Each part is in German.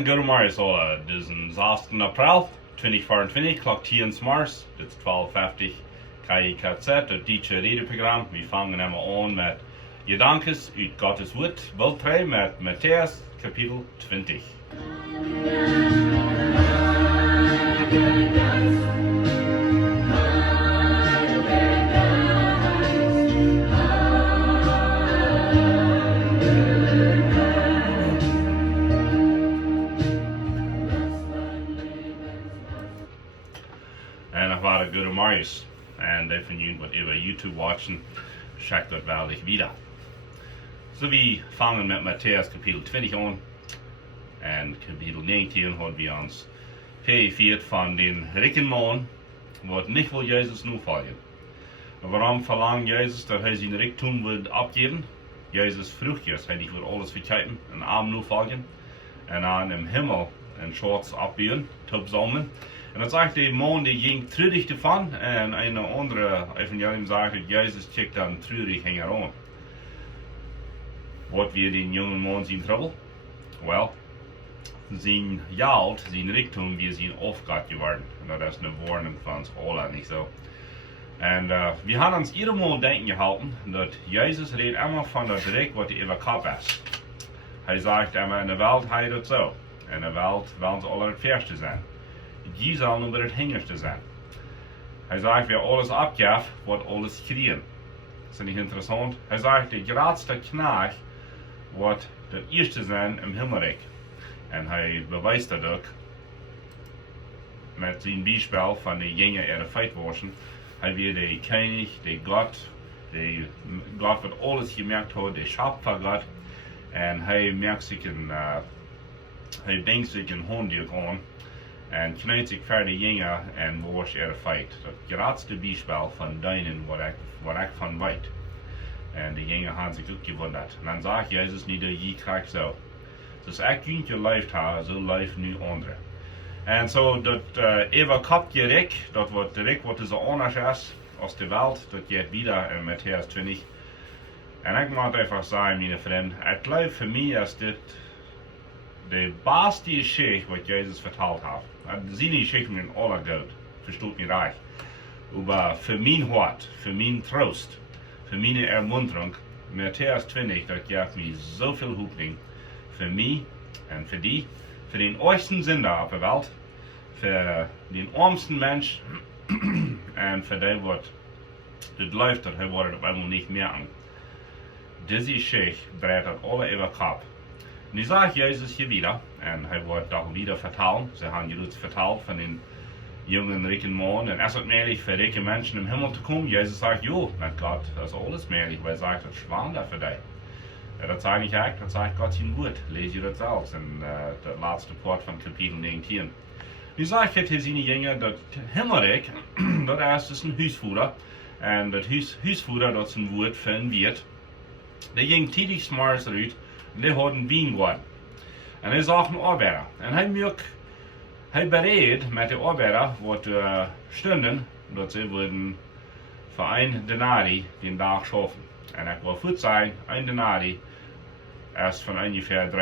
En gode morgen alle. Het is een 16 april 2024, klok 10 mars. Het is 12:50. KIKZ, het Duitse redenprogramma. We vangen helemaal aan met gedankes uit Gottes woord, Bild 3 met Matteaus, kapitel 20. En nog waren gute morgens. En die van jullie wat über YouTube watchen, checkt dat wel dich wieder. So we fangen met Matteaus kapitel 20 aan. En kapitel 19 hebben we ons geïnformeerd van den rijken man, wat niet wil Jezus nu volgen. En waarom verlangt Jezus dat hij zijn rijkdom wil opgeven? Jezus vroeg juist, hij die voor alles verkijken en arm nu volgen. En aan im Himmel een schwarz opbouwen, topzommen. En dat zegt de man die ging treurig ervan en een andere evangelium zegt dat Jezus kijkt dan treurig hing aan. Wat weer den jongen man zien trouble? Wel, zijn geld, zijn rijkdom, weer zijn afgod geworden. En dat is een warning van ons allen, niet zo. En we hebben ons ieder mal denken gehouden dat Jezus redt immer van dat rijk wat hij over kop is. Hij zegt immer in de wereld hij dat zo. In de wereld willen ze alle het verste zijn. Die zal nu weer het hingerste zijn. Hij zegt, wer alles abgeeft, wordt alles kriegen. Dat is niet interessant. Hij zegt, de grootste knaag wordt het eerste zijn im Himmelrijk. En hij bewijst dat ook met zijn bijspel van de jongen en de feitworsten. Hij weer de koning, de God wat alles gemerkt had, de Schöpfer God. En hij merkt zich hij denkt zich een hondier aan. En knijpt zich verder jongen en wordt er feit. Dat grootste bijspel van deinen wat ik van weet. En de jongen had zich ook gewunderd. En dan zegt Jezus niet dat je krijgt zo. Dus ik kunt je leeft hebben, zo leeft nu anderen. En zo dat even kopje rijk, dat wordt de rijk wat zo anders is als de wereld, dat gaat wieder in Matteaus 20. En ik moet even zeggen, mijn vriend, ik geloof voor mij is dit de beste geschichte wat Jezus verteld heeft. Zijn geschichten zijn alle goed, versteht mich recht. Aber für mein Hort, für mein Trost, für meine Ermunterung, Matteaus 20, das gibt mir so viel Hoffnung. Für mich und für die, für den ersten Sünder auf der Welt, für den armsten Mensch und für den, was das läuft, das er das einmal nicht merken. Diese Geschichte dreht das alle über Kopf. Und ich sage Jesus hier wieder, und er wird auch wieder vertalen. Sie haben Jnud vertalt von den jungen, reichen Mann. Und es ist möglich für reiche Menschen im Himmel zu kommen. Jesus sagt, jo, mit Gott, das ist alles möglich, weil er sagt, das ist schwanger für dich. Dat sage ich echt, dat sagt Gott sein Wort. Lese je dat zelfs in der laatste Part von Kapitel 19. Nu zegt het hier zijn jongen dat Himmelrijk, dat is een huisvoerder. En dat huisvoerder, dat zijn woord van wird. Die ging tidig s'morgens eruit en die hadden wien geworden. En hij zag een arbeider. En hij bereid met de arbeider wat stunden, dat ze worden voor 1 denari den dag schaffen. En ik wil goed zijn, 1 denari is van ongeveer $3.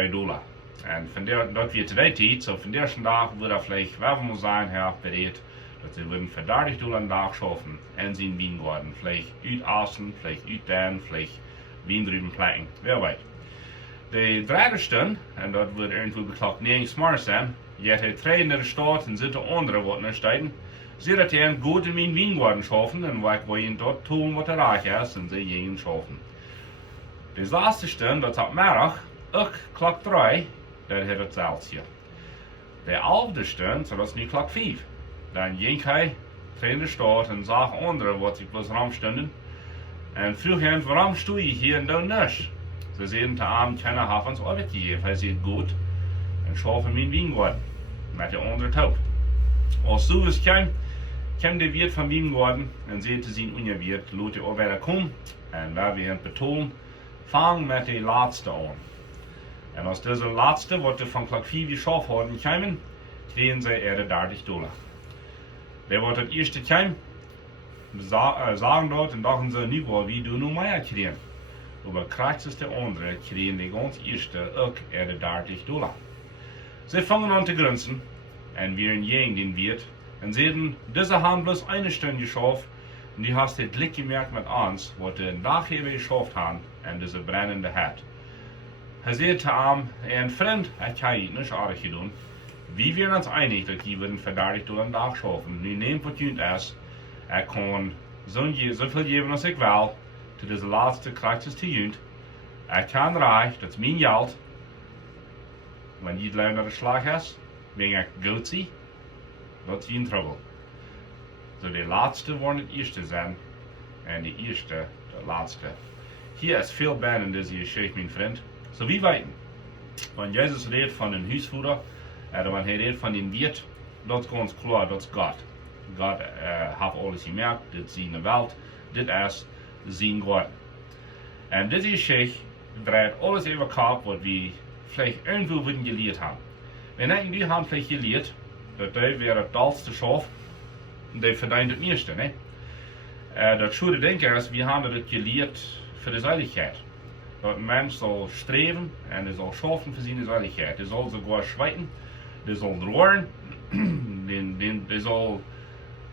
En van dat we today tijd, so van de eerste dag würde vielleicht, wer muss sein, Herr, bereid, dat ze würden voor $30 een dag schaffen en zijn wien worden. Vielleicht uit Essen, vielleicht uit Dan, vielleicht wien drüben plekken, wer weet. De derde stund, en dat wordt irgendwo beklagt 9 mars zijn, jet hij 3 in de stad en zitten andere wat naar steden. Ze dat hij een goede min wien worden schaffen en wij willen dort tun wat reich is en ze gingen schaffen. De laatste stund, dat is op middag, ook klok 3, dat heeft hetzelfde hier. De 11e stund, so dat is nu klok 5. Dan ging hij 3 in de stad en zag anderen wat zich bloß rumstunden. En vroeg hem, waarom stoe je hier en dan niet? Ze zeiden te Abend, keiner hat uns Arbeit gegeben. Hij zei, goed, en schaffen mijn wien worden. Met de andere taub. Als sowas kwam de Wirt van wien worden en zei te zien ungewirt, laat de arbeider komen. En waar we het betonen, fangen met de laatste aan. En als deze laatste, wat van klok 4 geschafft hadden, kwamen, kregen ze $30. Der wat het eerste kwam, sagen dort und dachten sie, nicht, wie du nur mehr kriegen. Aber krijgt es der andere, kriegen die ganz erste auch $30. Sie fangen an zu grinsen, und wir in gegen den Wirt, und sehen, diese haben bloß eine Stunde geschafft, und die hast den Blick gemerkt mit uns, was die nachher geschafft haben, und diese brennende Herd. Er sagt zu ihm, ein Freund, ich habe ihn nicht arg getan. Wir wären uns einig, dass die würden verdammt durch den Tag schaffen. Nu nehmt was Jnud ist, kann so viel geben, als ich will, zu diese letzte Kraft zu Jnud. Kann reich, das ist mein Geld. Wenn je Leute naar Schlag ist, wenn ich gut sehe, dat is in Trouble. So die laatste worden het eerste zijn, en die eerste de laatste. Hier ist viel mehr in dieser Geschichte, mein Freund. So wie weten, wenn Jesus redet von den Huisvoerder, oder wenn redet von den Wirt, dat is ganz klar, dat is Gott. Gott hat alles gemerkt, dit is zijn Welt, dit is zijn Gott. En deze Geschichte dreht alles über Kopf, was wir vielleicht irgendwo würden gelehrt haben. Wenn die haben vielleicht gelehrt, dass die wäre das dollste Schaf, und die verdient das meiste, ne? Das schöne Denken ist, wir haben das gelehrt für die Seiligkeit. Dass ein Mensch soll streben und er soll schaffen für seine Seiligkeit. Er soll sogar schweiten, er soll drohen, der soll,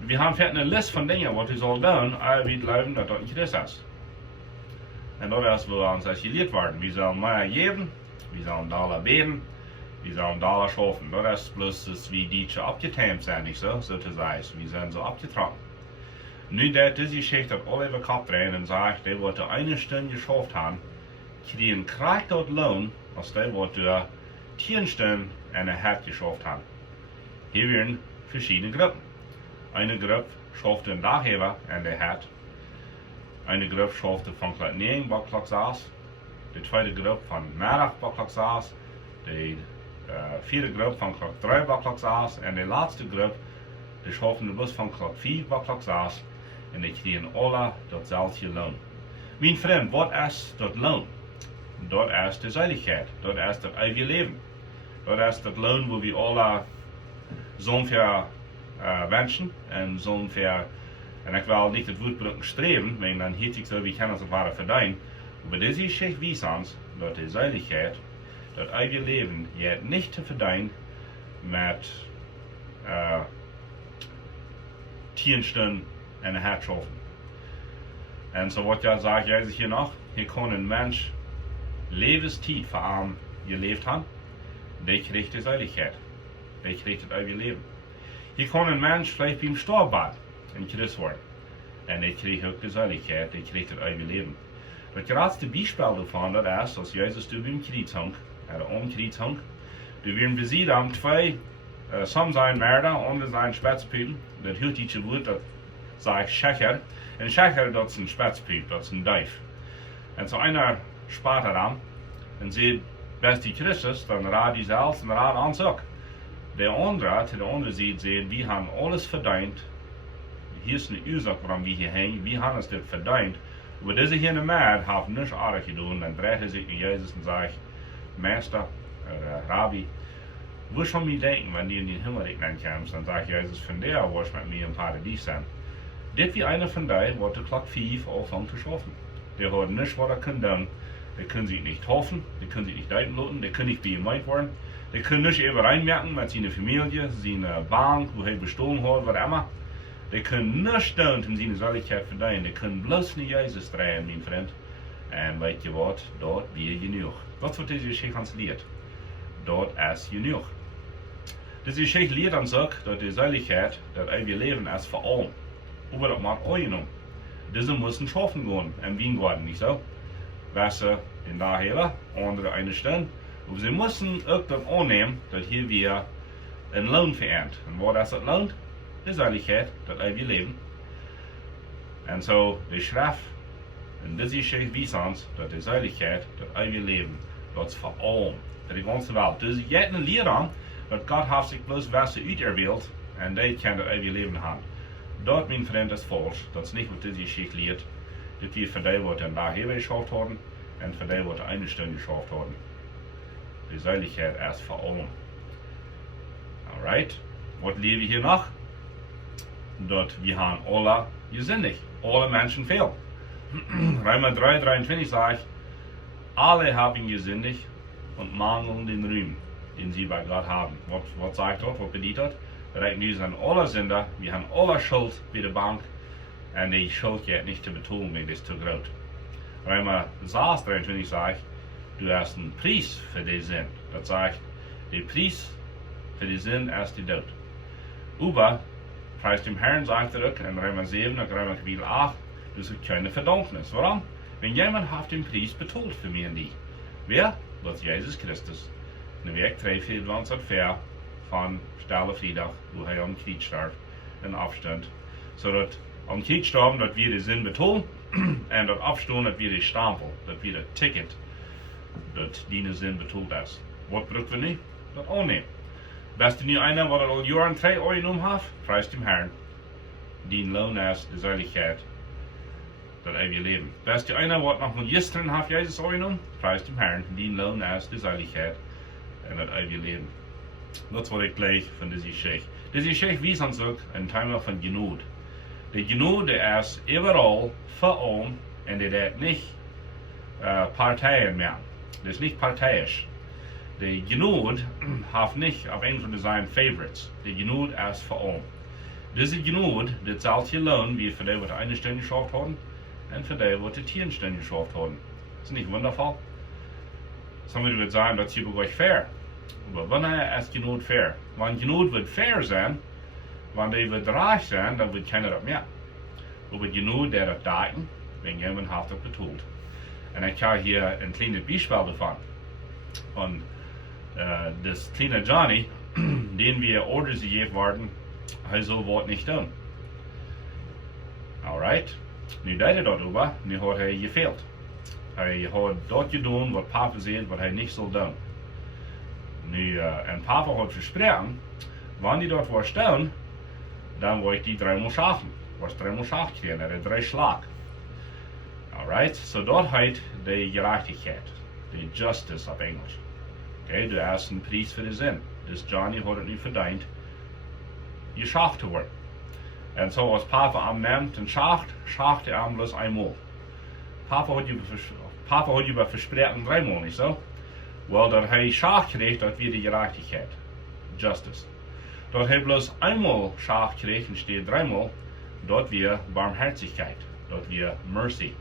wir haben eine Liste von Dingen, was er soll tun, aber wir glauben, dass das nicht das ist. Und das ist, wo wir uns gelehrt werden. Wir sollen mehr geben, wir sollen Dollar beten, wir sollen Dollar schaffen. Das ist bloß, dass wir Deutsche abgetämt sind, nicht so, sozusagen. Wir sind so abgetragen. Nu, diese Geschichte hat alle über den Kopf drehen und sagt, die, die eine Stunde geschafft haben, kriegen Kraft dort Lohn, als die, die 10 Stunden und ein halb geschafft haben. Hier werden verschiedene Gruppen. Eine Gruppe schafft den Dachheber und der hat. Eine Gruppe schafft von Klock 9 bis Klock 6. Die zweite Gruppe von Mittag bis Klock 6. Die vierte Gruppe von Klock 3 bis Klock 6. Und die letzte Gruppe, die schaffen bloß von Klock 4 bis Klock 6. Und die kriegen alle dasselbe Lohn. Mein Freund, was ist das Lohn? Das ist die Seiligkeit. Das ist das ewige Leben. Das ist das Lohn, wo wir alle so viel wünschen und so viel. Und ich will nicht das Wort streben, weil dann hätte ich so, wie kann es so wahre verdienen. Aber diese Geschichte weiß uns, dass die Seiligkeit, das ewige Leben, jetzt nicht zu verdienen mit 10 Stunden und ein halb schaffen. Und so was ja sagt Jesus hier noch, hier kann ein Mensch Lebenszeit für ihn gelebt haben, der kriegt die Seiligkeit, der kriegt das ewige Leben. Hier kann ein Mensch vielleicht beim Storbad in Christus werden. Und der kriegt auch die Seiligkeit, der kriegt das ewige Leben. Das geradste Beispiel davon, das ist, als Jesus beim Kreuz hing, oder am Kreuz hing, da werden wir sehen, am zwei, some sein Mörder, andere sein Spätzpüten, das hürtische Wort, das sagt Schächer. Und Schächer, das ist ein Spätzpüt, das ist ein Deif. Und so einer spart daran und sieht, wer die Christus, dann rat die selbst und rat uns auch. Der andere sieht, wir haben alles verdient. Hier ist eine Ursache, warum wir hier hängen. Wir haben es das verdient. Aber diese hier in der Mehrheit haben nichts anderes getan. Dann dreht er sich zu Jesus und sagt, Meister, Rabbi, wo schon mir denken, wenn die in den Himmel reinkommst, dann sagt Jesus, von der wirst du mit mir im Paradies sein. Das wie einer von denen, der Klock 5 anfängt zu schaffen. Der hat nichts, was er kann tun. Der kann sich nicht hoffen, der kann sich nicht deuten lassen, der kann nicht bemeint werden. Der kann nicht eben reinmerken mit seiner Familie, seiner Bank, wo er bestohlen hat, was immer. Der kann nicht tun, um seine Seiligkeit verdienen. Der kann bloß nicht Jesus drehen, mein Freund. Und weißt du was? Dort wie genug. Was wird diese Geschichte uns lehrt? Dort ist genug. Diese Geschichte lehrt uns auch, dass die Seiligkeit, das ewige Leben ist für alle. Aber das macht auch genommen. Diese müssen schaffen gehen, im Weingarten, nicht so? Wasser in der Heber, andere eine Stunde. Aber sie müssen auch das annehmen, dass hier wir einen Lohn verernten. Und wo das Lohn? Die Seiligkeit, das ewige Leben. Und so, die Schrift, in dieser Geschichte weiß uns, dass die Seiligkeit, das ewige Leben, das ist für alle, für die ganze Welt. Das ist jetzt ein Lied an, dass Gott hat sich bloß Wasser auserwählt und die kann das ewige Leben haben. Dort, mein Freund, ist falsch. Das ist nicht, was diese Geschichte lehrt. Das wir für die, die einen Tag hier geschafft haben, und für die, die eine Stunde geschafft haben. Die Seiligkeit erst für alle. Alright, was leben wir hier noch? Dort wir haben alle gesündigt. Alle Menschen fehlen. Römer 3,23 sagt, alle haben gesündigt und mangeln den Ruhm. den sie bei Gott haben. Was sagt dort? Was bedeutet das? Das wir sind alle Sünder, wir haben alle Schuld bei der Bank und die Schuld geht nicht zu betalen, wenn das zu groß. Römer 6, 23 sagt, du hast einen Preis für die Sinn. Das sagt, der Preis für die Sinn ist die Tod. Aber, preis dem Herrn sagt er in Römer 7 und Römer Kapitel 8, du hast keine Verdammnis. Warum? Wenn jemand hat den Preis betalt für mich und die. Wer? Das ist Jesus Christus. In der Weg 3:24 von Stelle Freitag, wo er am Kreuz starb, in Abstand. So dass am Kreuz starben, dass wir die Sinn betalen, und das Abstand, dass wir die Stempel, dass wir das Ticket, dass die Sinn betalt ist. Was brauchen wir nicht? Das auch nicht. Bist du nicht einer, der all Jahren 3 Euro genommen hat? Preis dem Herrn. Den Lohn ist die Seligkeit, das ewige Leben. Bist du einer, der noch von gestern hat Jesus Euro genommen? Preis dem Herrn. Den Lohn ist die Seligkeit und das ewige Leben. Das war ich gleich von dieser Geschichte. Diese Geschichte wies uns auch ein Thema von Jnud. Der Jnud, der ist überall für uns und der hat nicht Parteien mehr. Der ist nicht parteiisch. Der Jnud hat nicht auf Englisch von seinen Favorites. Der Jnud ist für uns. Diese Jnud, das zahlt hier Lohn, wie für die, die eine Stunde geschafft haben, und für die, die 10 Stunden geschafft haben. Ist nicht wundervoll? Somit wird sagen, das ist bei euch fair. Aber wann ist Jnud fair? Wenn Jnud wird fair sein, wenn die wird reich sein, dann wird keiner das mehr. Aber Jnud, der das daten, wenn jemand hat das betont. Und ich habe hier ein kleines Beispiel davon. Und das kleine Johnny, den wir Orders gegeben worden, er soll was nicht tun. Alright? Nu deed hij darüber, nu hat er gefehlt. Er hat dort getan, was Papa sagt, was er nicht soll tun. Nu, und Papa hat versprochen, wenn die dort was tun, dann wollte ich die 3 Mal schaffen. Was 3 Mal schaffen kriegen, er hat 3 Schlag. Alright? So dort hat die Gerechtigkeit, die Justice auf Englisch. Okay, du hast einen Preis für den Sinn. Das Johnny hat es nicht verdient, geschafft zu werden. Und so als Papa am nimmt und schacht er bloß einmal. Papa hat über versprochen 3 Mal, nicht so? Weil dort er schacht kriegt, dort wird die Gerechtigkeit. Justice. Dort er bloß einmal schacht kriegt und steht 3 Mal, dort wird Barmherzigkeit. Dort wird Mercy.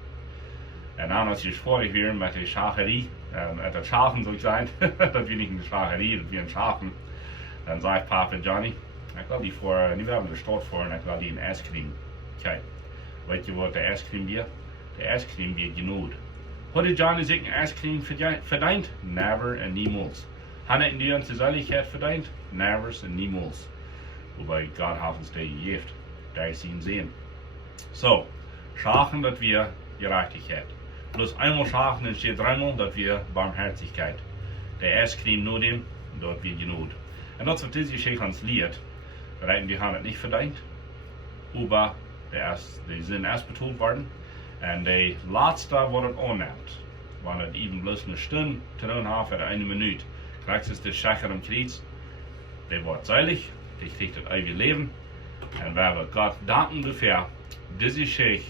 Und dann, als ich vorher wieder mit der Schacherie, der Schafen soll ich sagen, das wird nicht eine Schacherie, das wird ein Schafen. Dann sagt Papa Johnny, ich will die vor, nicht werden der Stadt vor, ich will die in Eiscreme. Okay. Weißt du, was der Eiscreme wird? Der Eiscreme wird Jnud. Hat Johnny sich ein Eiscreme verdient? Never und niemals. Hat er in die ganze Seligkeit verdient? Never und niemals. Wobei Gott hat uns die gegeben, da ist ihn sehen. So, schachen, dass wir Gerechtigkeit. Bloß einmal schachen, dann steht 3 Mal, dass wir Barmherzigkeit. Der Eiscreme nur dem, dort wird Jnud. Und das, was diese Geschichte uns lehrt, wir haben es nicht verdient, aber die sind erst betont worden. Und die letzte, was es annimmt, wenn es eben bloß eine Stunde zu tun hat, oder 1 Minute, kriegst du das Schächer am Kreuz, der wird seilig, der kriegt das ewige Leben. Und wenn wir Gott danken dafür, diese Geschichte,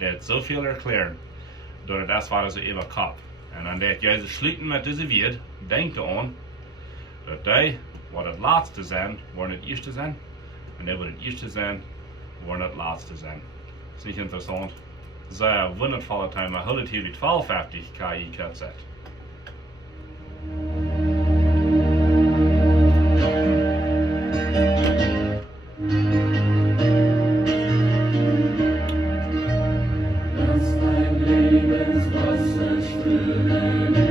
der hat so viel erklärt, dass das war so über Kopf. Und dann der Jesus schließen mit dieser Welt, denkt an, dass die, was das Letzte sein, wollen das Erste sein, und die, was das Erste sein, wollen das Letzte sein. Ist nicht interessant? Sehr wundervoller Thema, heute TV 1250 KI-KZ. Lass dein Lebenswasser strömen.